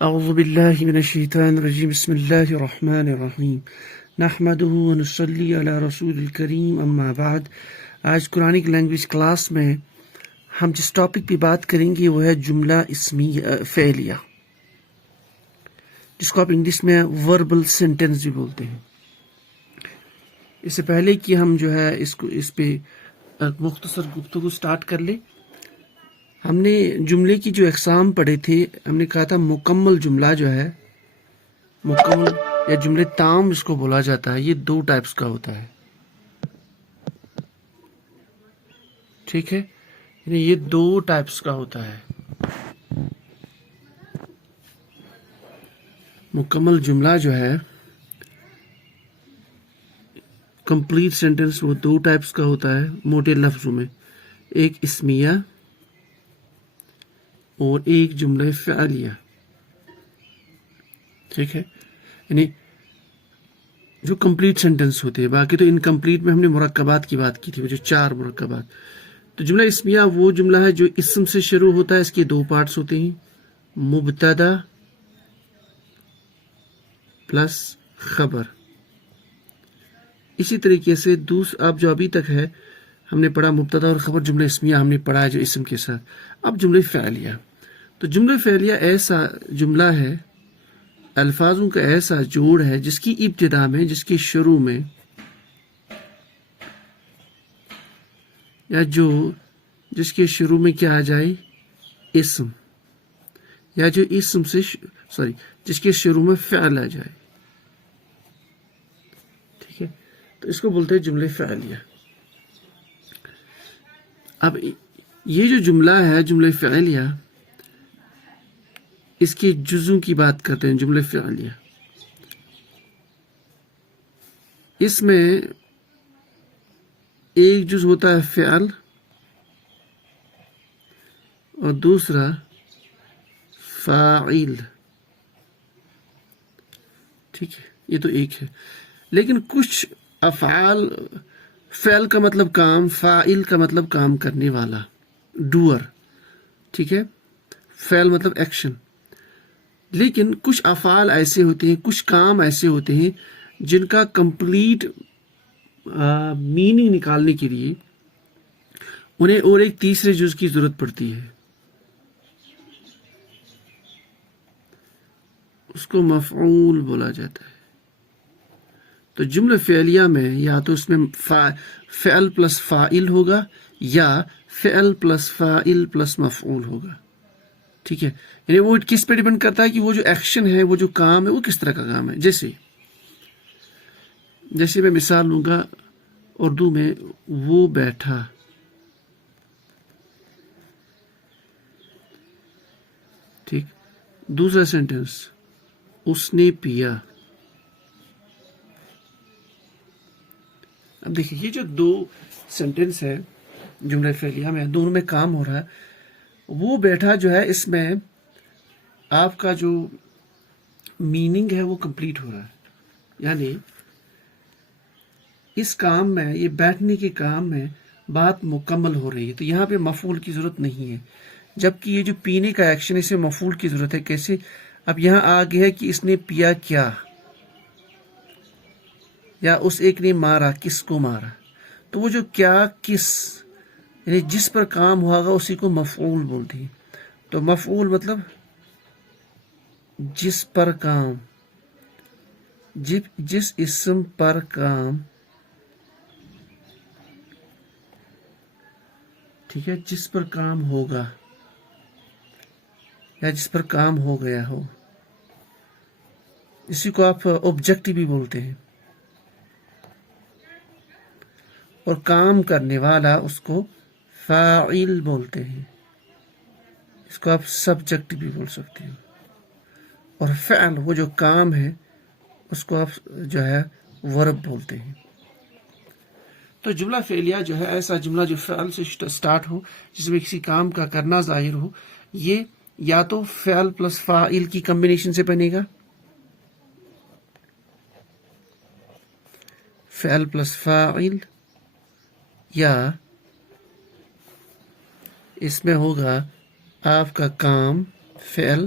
اعوذ باللہ من الشیطان الرجیم بسم اللہ الرحمن الرحیم نحمدہ ونصلی علی رسول الکریم اما بعد. آج قرآنک لینگویج کلاس میں ہم جس ٹاپک پہ بات کریں گے وہ ہے جملہ اسمیہ فعلیہ، جس کو آپ انگلش میں وربل سینٹنس بھی بولتے ہیں. اس سے پہلے کہ ہم جو ہے اس پہ مختصر گفتگو سٹارٹ کر لیں، ہم نے جملے کی جو اقسام پڑھے تھے. ہم نے کہا تھا مکمل جملہ جو ہے، مکمل یا جملے تام اس کو بولا جاتا ہے، یہ دو ٹائپس کا ہوتا ہے. ٹھیک ہے، یعنی یہ دو ٹائپس کا ہوتا ہے. مکمل جملہ جو ہے، کمپلیٹ سینٹنس، وہ دو ٹائپس کا ہوتا ہے موٹے لفظوں میں. ایک اسمیہ اور ایک جملہ فعلیہ. ٹھیک ہے، یعنی جو کمپلیٹ سینٹنس ہوتے ہیں. باقی تو انکمپلیٹ میں ہم نے مرکبات کی بات کی تھی، وہ جو 4 مرکبات. تو جملہ اسمیہ وہ جملہ ہے جو اسم سے شروع ہوتا ہے. اس کے 2 پارٹس ہوتے ہیں، مبتدا پلس خبر. اسی طریقے سے اب جو ابھی تک ہے ہم نے پڑھا مبتدا اور خبر جملہ اسمیہ ہم نے پڑھا ہے جو اسم کے ساتھ. اب جملہ فعلیہ. تو جملہ فعلیہ ایسا جملہ ہے، الفاظوں کا ایسا جوڑ ہے جس کی ابتدا میں، جس کے شروع میں، یا جس کے شروع میں کیا آ جائے، اسم، یا جو اسم سے جس کے شروع میں فعل آ جائے. ٹھیک ہے، تو اس کو بولتے ہیں جملہ فعلیہ. اب یہ جو جملہ ہے جملہ فعلیہ، اس کے جزوں کی بات کرتے ہیں. جملہ فعلیہ اس میں ایک جز ہوتا ہے فعل اور دوسرا فاعل. ٹھیک ہے، یہ تو ایک ہے. لیکن کچھ افعال، فعل کا مطلب کام، فاعل کا مطلب کام کرنے والا، ڈوئر. ٹھیک ہے، فعل مطلب ایکشن. لیکن کچھ افعال ایسے ہوتے ہیں، کچھ کام ایسے ہوتے ہیں جن کا کمپلیٹ میننگ نکالنے کے لیے انہیں اور ایک تیسرے جز کی ضرورت پڑتی ہے. اس کو مفعول بولا جاتا ہے. تو جملہ فعلیہ میں یا تو اس میں فعل پلس فاعل ہوگا یا فعل پلس فاعل پلس مفعول ہوگا. ٹھیک ہے، یعنی وہ کس پہ ڈیپینڈ کرتا ہے کہ وہ جو ایکشن ہے، وہ جو کام ہے، وہ کس طرح کا کام ہے. جیسے میں مثال لوں گا اردو میں، وہ بیٹھا. ٹھیک، دوسرا سینٹنس، اس نے پیا. اب دیکھیے، یہ جو 2 سینٹنس ہے جملہ فعلیہ میں، دونوں میں کام ہو رہا ہے. وہ بیٹھا جو ہے، اس میں آپ کا جو میننگ ہے وہ کمپلیٹ ہو رہا ہے. یعنی اس کام میں، یہ بیٹھنے کے کام میں بات مکمل ہو رہی ہے. تو یہاں پہ مفعول کی ضرورت نہیں ہے، جبکہ یہ جو پینے کا ایکشن، اسے مفعول کی ضرورت ہے. کیسے؟ اب یہاں آگے ہے کہ اس نے پیا کیا، یا اس ایک نے مارا، کس کو مارا. تو وہ جو کیا، کس، یعنی جس پر کام ہوگا اسی کو مفعول بولتے ہیں. تو مفعول مطلب جس پر کام، جس اسم پر کام. ٹھیک ہے، جس پر کام ہوگا یا جس پر کام ہو گیا ہو، اسی کو آپ آبجیکٹ بھی بولتے ہیں. اور کام کرنے والا اس کو فاعل بولتے ہیں. اس کو آپ سبجیکٹ بھی بول سکتے ہیں. اور فعل، وہ جو کام ہے، اس کو آپ جو ہے ورب بولتے ہیں. تو جملہ فعلیہ جو ہے ایسا جملہ جو فعل سے سٹارٹ ہو، جس میں کسی کام کا کرنا ظاہر ہو. یہ یا تو فعل پلس فاعل کی کمبینیشن سے بنے گا، فعل پلس فاعل، یا اس میں ہوگا آپ کا کام، فعل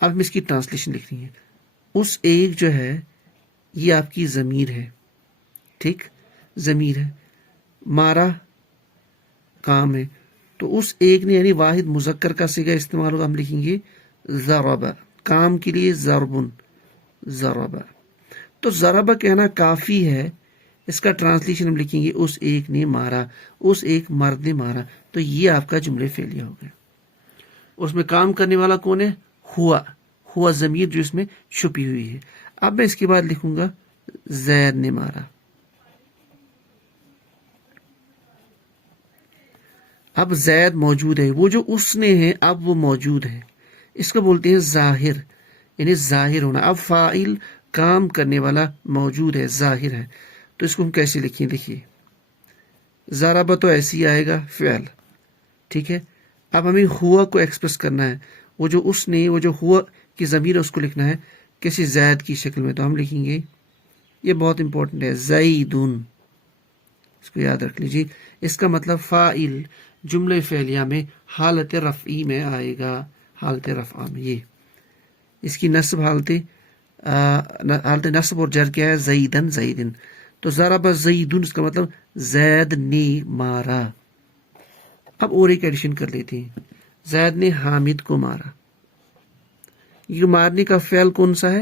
اب ہم اس کی ٹرانسلیشن لکھنی ہے. اس ایک جو ہے یہ آپ کی ضمیر ہے, ٹھیک, ضمیر ہے. مارا کام ہے, تو اس ایک نے یعنی واحد مذکر کا صیغہ استعمال ہوگا, ہم لکھیں گے ضرب. کام کے لیے ضربن, ضرب. تو ضرب کہنا کافی ہے, اس کا ٹرانسلیشن ہم لکھیں گے اس ایک نے مارا, اس ایک مرد نے مارا. تو یہ آپ کا جملہ فعلیہ ہو گیا. اس میں کام کرنے والا کون ہے؟ ہوا, ہوا ضمیر جو اس میں چھپی ہوئی ہے. اب میں اس کے بعد لکھوں گا زید نے مارا. اب زید موجود ہے, وہ جو اس نے ہے اب وہ موجود ہے, اس کو بولتے ہیں ظاہر, یعنی ظاہر ہونا. اب فاعل کام کرنے والا موجود ہے, ظاہر ہے. تو اس کو ہم کیسے لکھیں؟ دیکھیے ضرب تو ایسے ہی آئے گا فعل, ٹھیک ہے. اب ہمیں ہوا کو ایکسپریس کرنا ہے, وہ جو اس نے, وہ جو ہوا کی ضمیر ہے اس کو لکھنا ہے کسی زید کی شکل میں. تو ہم لکھیں گے, یہ بہت امپورٹنٹ ہے, زیدن. اس کو یاد رکھ لیجیے. اس کا مطلب فاعل جملہ فعلیہ میں حالت رفعی میں آئے گا, حالت رفع میں. یہ اس کی نصب حالت نصب اور جر کیا ہے؟ زیدن, زیدن. تو ضرب زیدن اس کا مطلب زید نے مارا. اب اور ایک ایڈیشن کر لیتے ہیں, زید نے حامد کو مارا. یہ مارنے کا فعل کون سا ہے؟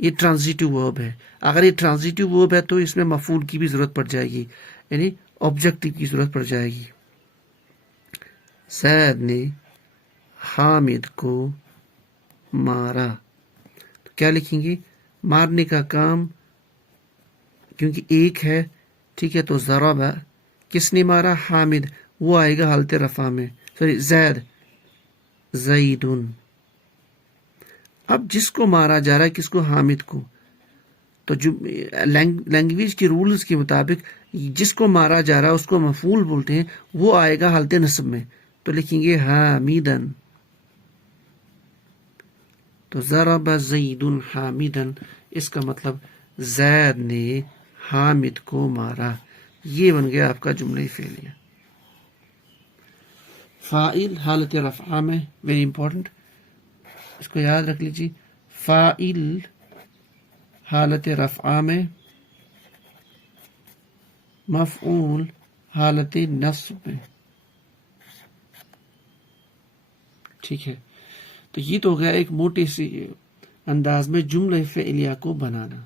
یہ ٹرانزیٹو ورب ہے. اگر یہ ٹرانزیٹو ورب ہے تو اس میں مفعول کی بھی ضرورت پڑ جائے گی, یعنی آبجیکٹو کی ضرورت پڑ جائے گی. زید نے حامد کو مارا. تو کیا لکھیں گے؟ مارنے کا کام کیونکہ ایک ہے, ٹھیک ہے, تو ضرب. کس نے مارا؟ حامد. وہ آئے گا حالت رفع میں, سوری زید, زیدن. اب جس کو مارا جا رہا ہے کس کو؟ حامد کو. تو جو لینگویج کے رولز کے مطابق جس کو مارا جا رہا ہے اس کو مفعول بولتے ہیں, وہ آئے گا حالت نصب میں. تو لکھیں گے حامیدن. تو ضرب زید حامدن, اس کا مطلب زید نے حامد کو مارا. یہ بن گیا آپ کا جملہ فعلیہ. فاعل حالت رفع میں, ویری امپورٹنٹ, اس کو یاد رکھ لیجیے. فاعل حالت رفع میں, مفعول حالت نصب میں, ٹھیک ہے. تو یہ تو ہو گیا ایک موٹے سے انداز میں جملہ فعلیہ کو بنانا.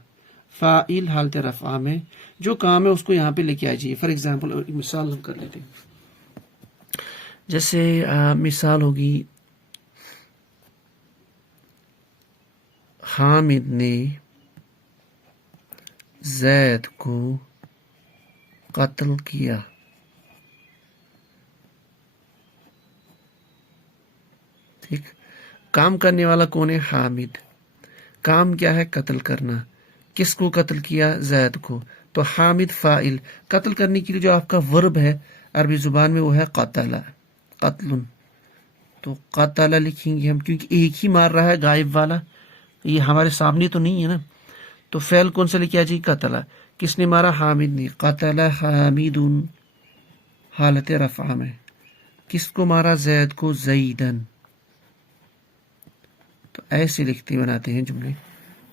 فاعل حالت رفع میں جو کام ہے اس کو یہاں پہ لے کے آئیے. فار ایگزامپل مثال ہم کر لیتے ہیں. جیسے مثال ہوگی حامد نے زید کو قتل کیا. ٹھیک, کام کرنے والا کون ہے؟ حامد. کام کیا ہے؟ قتل کرنا. کس کو قتل کیا؟ زید کو. تو حامد فاعل. قتل کرنے کے لیے جو آپ کا ورب ہے عربی زبان میں وہ ہے قتل, قتل. تو قتل لکھیں گے ہم, کیونکہ ایک ہی مار رہا ہے, غائب والا, یہ ہمارے سامنے تو نہیں ہے نا. تو فعل کون سا لکھا جی؟ قتل. کس نے مارا؟ حامد نے. قتل حامدن حالت رفع میں. کس کو مارا؟ زید کو. زیدن. تو ایسے لکھتے بناتے ہیں جملے,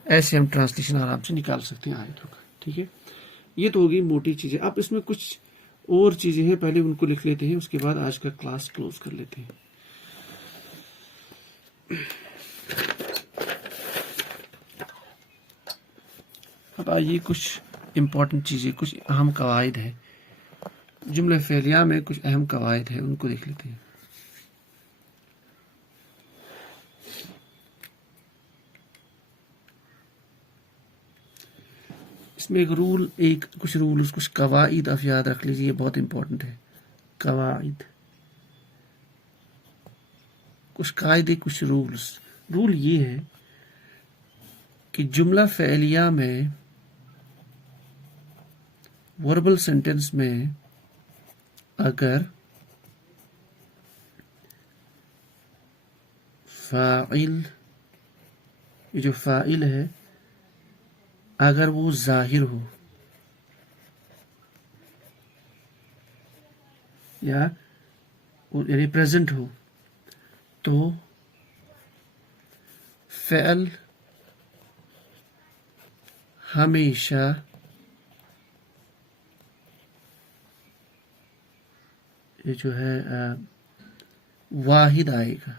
ایسے ہم ٹرانسلیشن آرام سے نکال سکتے ہیں آیتوں کا. ٹھیک ہے, یہ تو ہوگی موٹی چیزیں. اب اس میں کچھ اور چیزیں ہیں, پہلے ان کو لکھ لیتے ہیں, اس کے بعد آج کا کلاس کلوز کر لیتے ہیں. اب آئیے کچھ امپورٹنٹ چیزیں, کچھ اہم قواعد ہیں جملہ فعلیہ میں, کچھ اہم قواعد ہیں, ان کو دیکھ لیتے ہیں. اس میں ایک رول, کچھ رولز, کچھ قواعد آپ یاد رکھ لیجیے, یہ بہت امپورٹنٹ ہے. قواعد, کچھ قاعدے, کچھ رولز. رول یہ ہے کہ جملہ فعلیہ میں وربل سینٹینس میں اگر فاعل, یہ جو فاعل ہے اگر وہ ظاہر ہو یا یعنی پریزنٹ ہو, تو فعل ہمیشہ یہ جو ہے واحد آئے گا.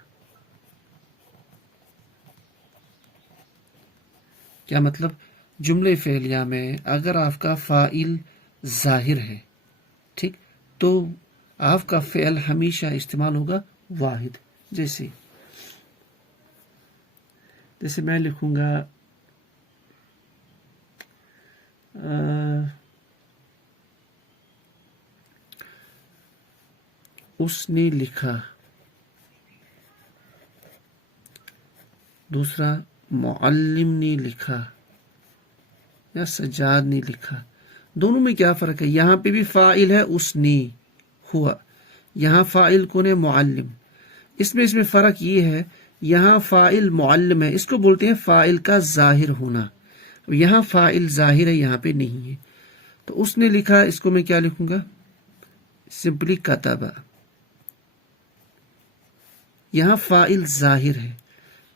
کیا مطلب؟ جملے فعلیہ میں اگر آپ کا فاعل ظاہر ہے، ٹھیک، تو آپ کا فعل ہمیشہ استعمال ہوگا واحد. جیسے میں لکھوں گا اس نے لکھا. دوسرا معلم نے لکھا یا سجاد نے لکھا. دونوں میں کیا فرق ہے؟ یہاں پہ بھی فاعل ہے اس نے ہوا، یہاں فاعل کون ہے؟ معلم. اس میں فرق یہ ہے، یہاں فاعل معلم ہے، اس کو بولتے ہیں فاعل کا ظاہر ہونا. یہاں فاعل ظاہر ہے، یہاں پہ نہیں ہے. تو اس نے لکھا، اس کو میں کیا لکھوں گا؟ سمپلی کتبہ. یہاں فاعل ظاہر ہے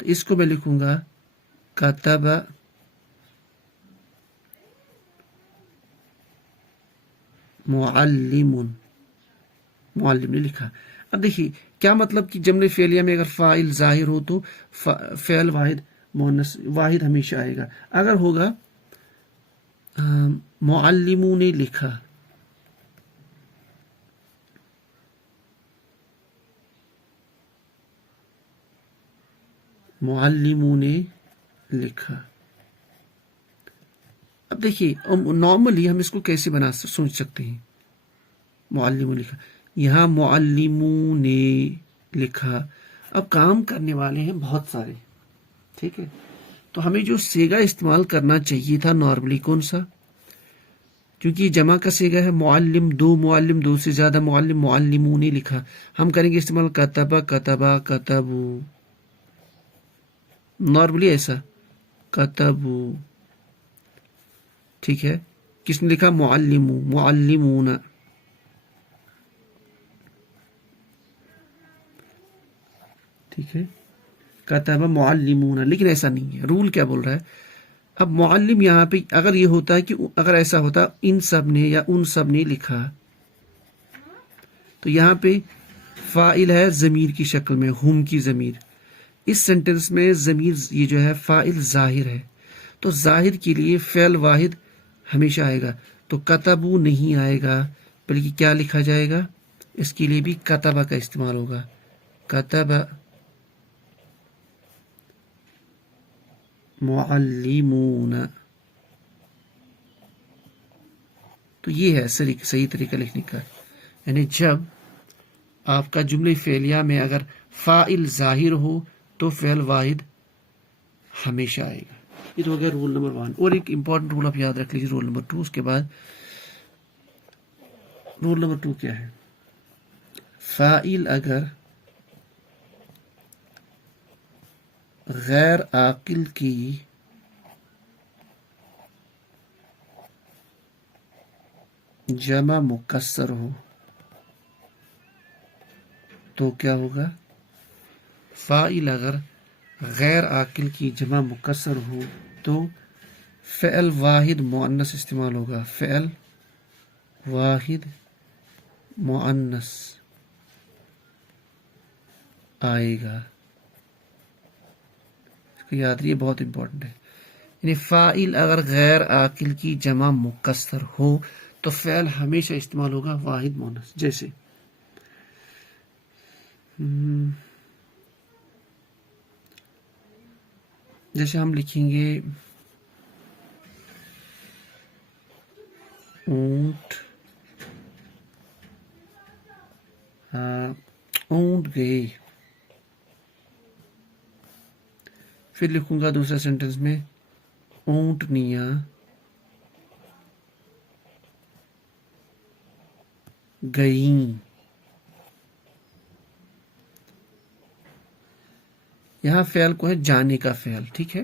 تو اس کو میں لکھوں گا کتبہ معلم. معلم نے لکھا. اب دیکھیے کیا مطلب کہ جملے فعلیہ میں اگر فاعل ظاہر ہو تو فعل واحد مؤنث واحد ہمیشہ آئے گا. اگر ہوگا معلموں نے لکھا، معلموں نے لکھا. اب دیکھیے نارملی ہم اس کو کیسے سوچ سکتے ہیں؟ معلموں نے لکھا، یہاں معلموں نے لکھا. اب کام کرنے والے ہیں بہت سارے، ٹھیک ہے، تو ہمیں جو سیگا استعمال کرنا چاہیے تھا نارملی کون سا؟ کیونکہ جمع کا سیگا ہے معلم، دو سے زیادہ معلم. معلموں نے لکھا، ہم کریں گے استعمال کتبہ کتبہ کتبو. نارملی ایسا کتبو، ٹھیک ہے. کس نے لکھا؟ معلموں، معلمون. ٹھیک ہے، کتبہ معلمون. لیکن ایسا نہیں ہے. رول کیا بول رہا ہے؟ اب معلم یہاں پہ اگر یہ ہوتا ہے کہ اگر ایسا ہوتا ان سب نے یا ان سب نے لکھا، تو یہاں پہ فاعل ہے ضمیر کی شکل میں، ہم کی ضمیر. اس سینٹنس میں ضمیر یہ جو ہے فاعل ظاہر ہے، تو ظاہر کے لیے فعل واحد ہمیشہ آئے گا. تو کتبو نہیں آئے گا، بلکہ کیا لکھا جائے گا؟ اس کے لیے بھی کتبہ کا استعمال ہوگا. کتبہ معلمون. تو یہ ہے صحیح طریقہ لکھنے کا. یعنی جب آپ کا جملے فعلیہ میں اگر فاعل ظاہر ہو تو فعل واحد ہمیشہ آئے گا. یہ تو ہو گیا رول نمبر 1. اور ایک امپورٹنٹ رول آپ یاد رکھ لیجیے، رول نمبر 2. اس کے بعد رول نمبر 2 کیا ہے؟ فاعل اگر غیر عاقل کی جمع مکسر ہو تو کیا ہوگا؟ فاعل اگر غیر عاقل کی جمع مکسر ہو تو فعل واحد مؤنث استعمال ہوگا. فعل واحد مؤنث آئے گا. اس کو یاد رہیے، بہت امپورٹنٹ ہے. یعنی فاعل اگر غیر عاقل کی جمع مکسر ہو تو فعل ہمیشہ استعمال ہوگا واحد مؤنث. جیسے ہم لکھیں گے اونٹ گئے. پھر لکھوں گا دوسرے سینٹنس میں اونٹنیاں گئیں. یہاں فعل کو ہے جانے کا فعل، ٹھیک ہے.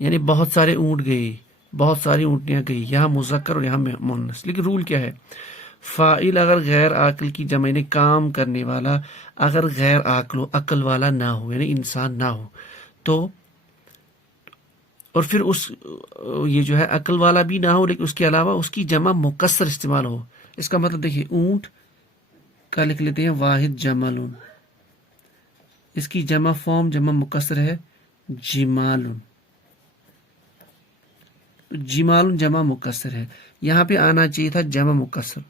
یعنی بہت سارے اونٹ گئے، بہت ساری اونٹنیاں گئی. یہاں مذکر اور یہاں مؤنث. لیکن رول کیا ہے؟ فاعل اگر غیر عاقل کی جمع، یعنی کام کرنے والا اگر غیر عاقل والا نہ ہو، یعنی انسان نہ ہو، تو اور پھر یہ جو ہے عقل والا بھی نہ ہو لیکن اس کے علاوہ اس کی جمع مکسر استعمال ہو. اس کا مطلب دیکھیے اونٹ کا لکھ لیتے ہیں واحد جمل، اس کی جمع فارم جمع مکسر ہے جمال. جمال جمع مکسر ہے، یہاں پہ آنا چاہیے تھا جمع مکسر.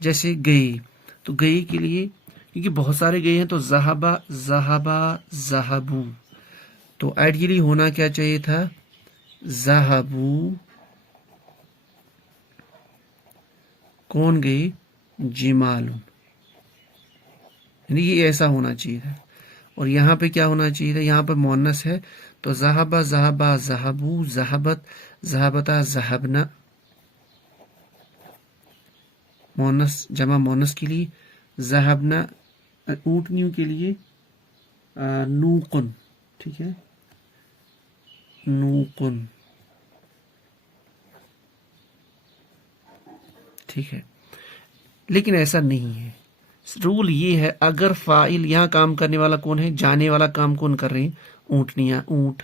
جیسے گئی، تو گئی کے لیے کیونکہ بہت سارے گئے ہیں تو ذہبا ذہبا ذہبو، تو آئیڈیلی ہونا کیا چاہیے تھا ذہبو. کون گئی؟ جمال، یعنی یہ ایسا ہونا چاہیے تھا. اور یہاں پہ کیا ہونا چاہیے تھا؟ یہاں پہ مؤنث ہے تو ذہبا ذہبا ذہبو ذہبت ذہبتا ذہبنا. مؤنث جمع مؤنث کے لیے ذہبنا، اونٹنیوں کے لیے نوقن. ٹھیک ہے، نوقن. ٹھیک ہے، لیکن ایسا نہیں ہے. رول یہ ہے اگر فاعل یہاں کام کرنے والا کون ہے، جانے والا کام کون کر رہے ہیں؟ اونٹنیاں، اونٹ،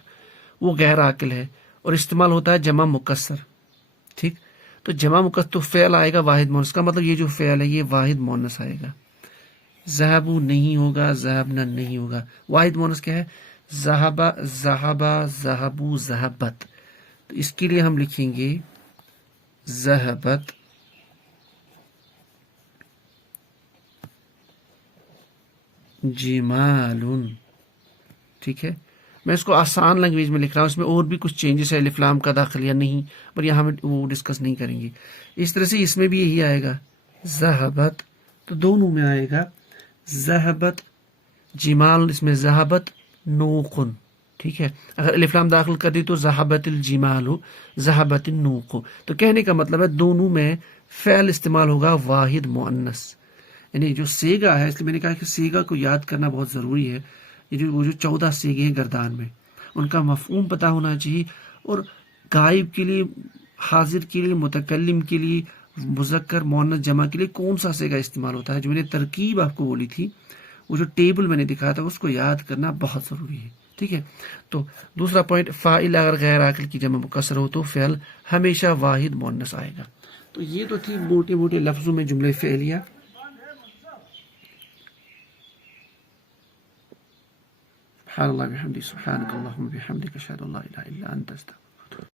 وہ غیر عاقل ہے اور استعمال ہوتا ہے جمع مکسر. ٹھیک، تو جمع مکسر تو فعل آئے گا واحد مؤنث کا، مطلب یہ جو فعل ہے یہ واحد مؤنث آئے گا. ذہبو نہیں ہوگا، ذہبنا نہیں ہوگا. واحد مؤنث کیا ہے؟ ذہبا ذہبا ذہبو ذہبت. تو اس کے لیے ہم لکھیں گے ذہبت جمال. ٹھیک ہے، میں اس کو آسان لینگویج میں لکھ رہا ہوں، اس میں اور بھی کچھ چینجز ہے الف لام کا داخل یا نہیں، پر یہاں ہم وہ ڈسکس نہیں کریں گے. اس طرح سے اس میں بھی یہی آئے گا ذہبت، تو دونوں میں آئے گا ذہبت جمال، اس میں ذہبت نوقن. ٹھیک ہے، اگر الف لام داخل کر دی تو ذہبت الجمال ذہبت النوق. تو کہنے کا مطلب ہے دونوں میں فعل استعمال ہوگا واحد مؤنث. یعنی جو سیگا ہے، اس لیے میں نے کہا کہ سیگا کو یاد کرنا بہت ضروری ہے. یہ وہ جو 14 سیگے ہیں گردان میں، ان کا مفہوم پتہ ہونا چاہیے. اور غائب کے لیے، حاضر کے لیے، متکلم کے لیے، مذکر مؤنث جمع کے لیے کون سا سیگا استعمال ہوتا ہے، جو میں نے ترکیب آپ کو بولی تھی، وہ جو ٹیبل میں نے دکھایا تھا، اس کو یاد کرنا بہت ضروری ہے. ٹھیک ہے، تو دوسرا پوائنٹ، فاعل اگر غیر عاقل کی جمع مکسر ہو تو فعل ہمیشہ واحد مؤنث آئے گا. تو یہ تو تھی موٹے موٹے لفظوں میں جملے فعلیہ. سبحان اللہ بحمدہ، سبحانک اللہم بحمدک، اشہد ان لا الہ الا انت، استغفرک.